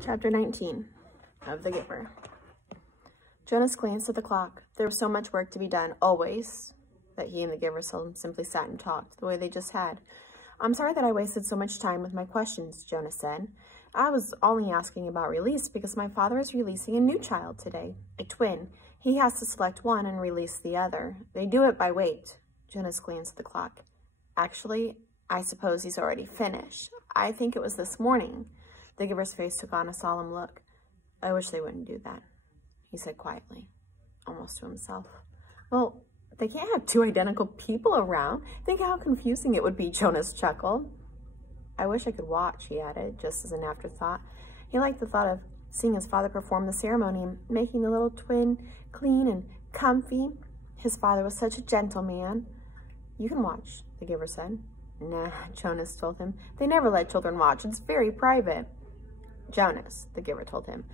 Chapter 19 of The Giver. Jonas glanced at the clock. There was so much work to be done, always, that he and the Giver simply sat and talked, the way they just had. "I'm sorry that I wasted so much time with my questions," Jonas said. "I was only asking about release because my father is releasing a new child today, a twin. He has to select one and release the other. They do it by weight." Jonas glanced at the clock. "Actually, I suppose he's already finished. I think it was this morning." The Giver's face took on a solemn look. "I wish they wouldn't do that," he said quietly, almost to himself. "Well, they can't have two identical people around. Think how confusing it would be," Jonas chuckled. "I wish I could watch," he added, just as an afterthought. He liked the thought of seeing his father perform the ceremony and making the little twin clean and comfy. His father was such a gentle man. "You can watch," the Giver said. "Nah," Jonas told him. "They never let children watch. It's very private." "Jonas," the Giver told him,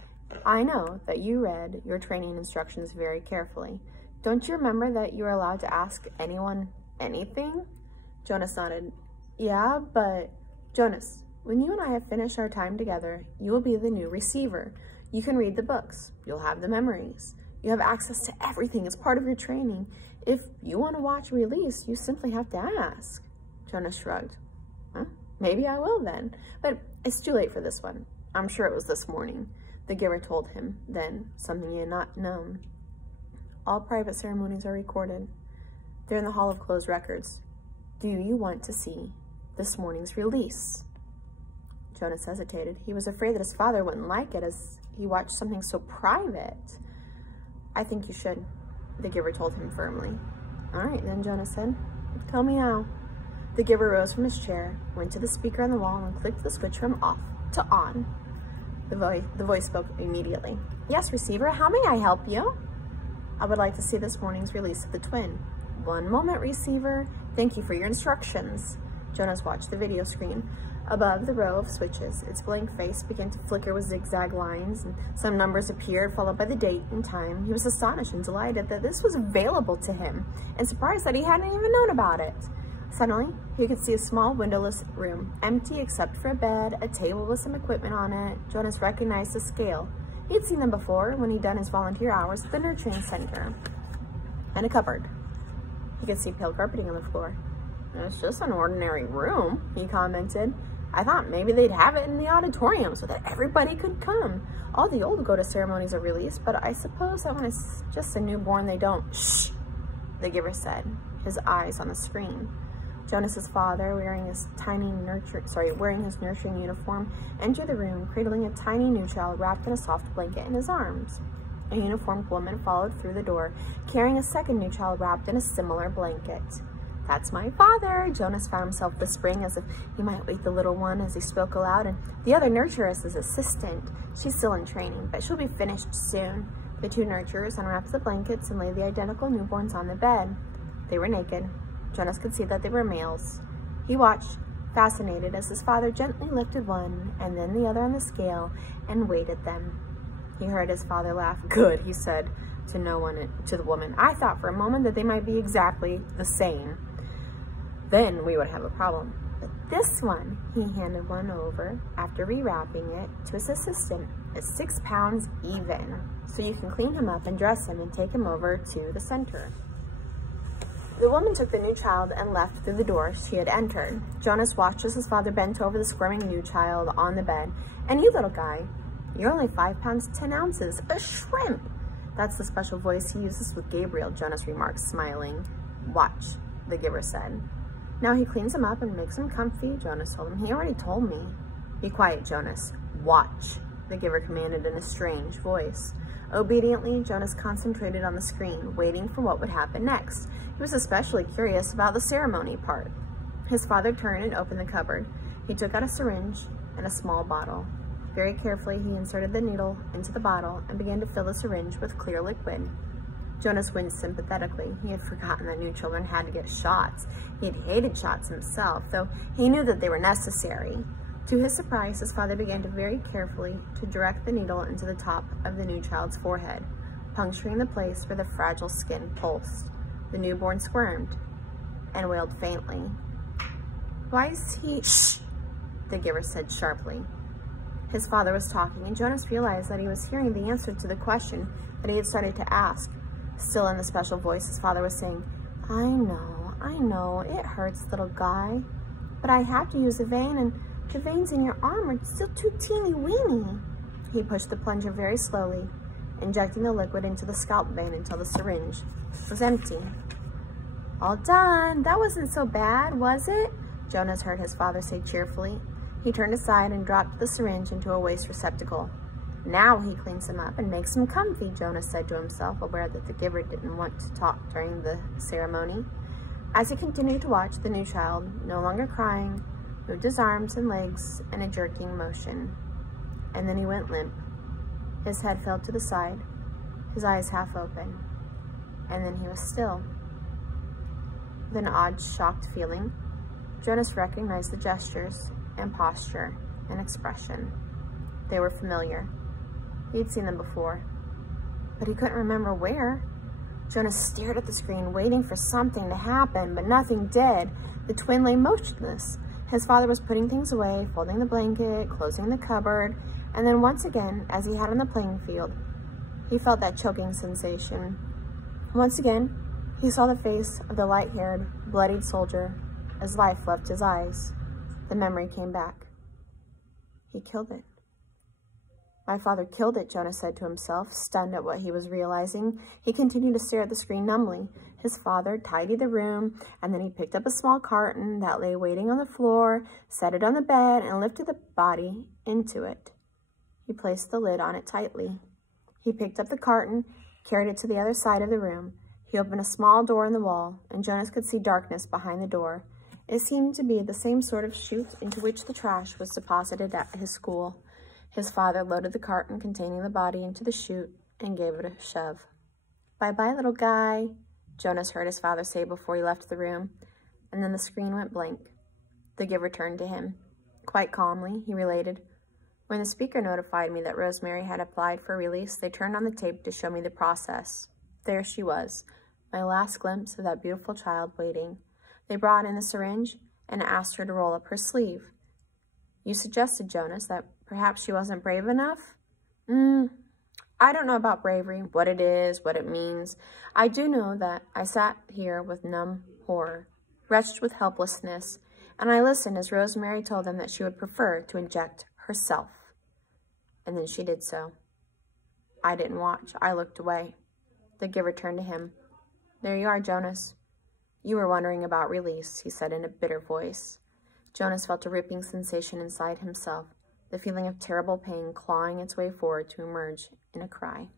"I know that you read your training instructions very carefully. Don't you remember that you are allowed to ask anyone anything?" Jonas nodded. "Yeah, but..." "Jonas, when you and I have finished our time together, you will be the new receiver. You can read the books. You'll have the memories. You have access to everything as part of your training. If you want to watch release, you simply have to ask." Jonas shrugged. "Huh? Maybe I will then. But it's too late for this one. I'm sure it was this morning." The Giver told him then something he had not known. "All private ceremonies are recorded. They're in the Hall of Closed Records. Do you want to see this morning's release?" Jonas hesitated. He was afraid that his father wouldn't like it as he watched something so private. "I think you should," the Giver told him firmly. "All right then," Jonas said. "Tell me now." The Giver rose from his chair, went to the speaker on the wall, and clicked the switch from off to on. The voice spoke immediately. "Yes, receiver, how may I help you?" "I would like to see this morning's release of the twin." "One moment, receiver. Thank you for your instructions." Jonas watched the video screen. Above the row of switches, its blank face began to flicker with zigzag lines, and some numbers appeared, followed by the date and time. He was astonished and delighted that this was available to him, and surprised that he hadn't even known about it. Suddenly, he could see a small windowless room, empty except for a bed, a table with some equipment on it. Jonas recognized the scale. He had seen them before when he'd done his volunteer hours at the nurturing center. And a cupboard. He could see pale carpeting on the floor. "It's just an ordinary room," he commented. "I thought maybe they'd have it in the auditorium so that everybody could come. All the old go to ceremonies of release, but I suppose that when it's just a newborn, they don't." "Shh," the Giver said, his eyes on the screen. Jonas's father, wearing his nurturing uniform, entered the room, cradling a tiny new child wrapped in a soft blanket in his arms. A uniformed woman followed through the door, carrying a second new child wrapped in a similar blanket. "That's my father," Jonas found himself whispering as if he might wake the little one as he spoke aloud. "And the other nurturer is his assistant. She's still in training, but she'll be finished soon." The two nurturers unwrapped the blankets and laid the identical newborns on the bed. They were naked. Jonas could see that they were males. He watched, fascinated, as his father gently lifted one and then the other on the scale and weighted them. He heard his father laugh. "Good," he said to the woman. "I thought for a moment that they might be exactly the same. Then we would have a problem. But this one," he handed one over after rewrapping it to his assistant, "is 6 pounds even. So you can clean him up and dress him and take him over to the center." The woman took the new child and left through the door she had entered. Jonas watched as his father bent over the squirming new child on the bed. "And you, little guy, you're only 5 pounds 10 ounces, a shrimp." "That's the special voice he uses with Gabriel," Jonas remarked, smiling. "Watch," the Giver said. "Now he cleans him up and makes him comfy," Jonas told him. "He already told me." "Be quiet, Jonas. Watch," the Giver commanded in a strange voice. Obediently, Jonas concentrated on the screen, waiting for what would happen next. He was especially curious about the ceremony part. His father turned and opened the cupboard. He took out a syringe and a small bottle. Very carefully, he inserted the needle into the bottle and began to fill the syringe with clear liquid. Jonas winced sympathetically. He had forgotten that new children had to get shots. He had hated shots himself, though he knew that they were necessary. To his surprise, his father began to very carefully to direct the needle into the top of the new child's forehead, puncturing the place where the fragile skin pulsed. The newborn squirmed and wailed faintly. "Why is he—" "Shh," the Giver said sharply. His father was talking, and Jonas realized that he was hearing the answer to the question that he had started to ask. Still in the special voice, his father was saying, I know, it hurts, little guy. But I have to use a vein, and the veins in your arm are still too teeny-weeny. He pushed the plunger very slowly, injecting the liquid into the scalp vein until the syringe was empty. All done. That wasn't so bad, was it? Jonas heard his father say cheerfully. He turned aside and dropped the syringe into a waste receptacle. Now he cleans him up and makes him comfy, Jonas said to himself, aware that the giver didn't want to talk during the ceremony. As he continued to watch, the new child, no longer crying, moved his arms and legs in a jerking motion. And then he went limp. His head fell to the side, his eyes half open, and then he was still. With an odd, shocked feeling, Jonas recognized the gestures and posture and expression. They were familiar. He'd seen them before, but he couldn't remember where. Jonas stared at the screen, waiting for something to happen, but nothing did. The twin lay motionless. His father was putting things away, folding the blanket, closing the cupboard, and then once again, as he had on the playing field, he felt that choking sensation. Once again, he saw the face of the light-haired, bloodied soldier as life left his eyes. The memory came back. He killed it. My father killed it, Jonas said to himself, stunned at what he was realizing. He continued to stare at the screen numbly. His father tidied the room, and then he picked up a small carton that lay waiting on the floor, set it on the bed, and lifted the body into it. He placed the lid on it tightly. He picked up the carton, carried it to the other side of the room. He opened a small door in the wall, and Jonas could see darkness behind the door. It seemed to be the same sort of chute into which the trash was deposited at his school. His father loaded the carton containing the body into the chute and gave it a shove. Bye-bye, little guy, Jonas heard his father say before he left the room, and then the screen went blank. The giver turned to him. Quite calmly, he related, When the speaker notified me that Rosemary had applied for release, they turned on the tape to show me the process. There she was, my last glimpse of that beautiful child waiting. They brought in the syringe and asked her to roll up her sleeve. You suggested, Jonas, that perhaps she wasn't brave enough? I don't know about bravery, what it is, what it means. I do know that I sat here with numb horror, wretched with helplessness, and I listened as Rosemary told them that she would prefer to inject herself. And then she did so. I didn't watch. I looked away. The giver turned to him. There you are, Jonas. You were wondering about release, he said in a bitter voice. Jonas felt a ripping sensation inside himself, the feeling of terrible pain clawing its way forward to emerge in a cry.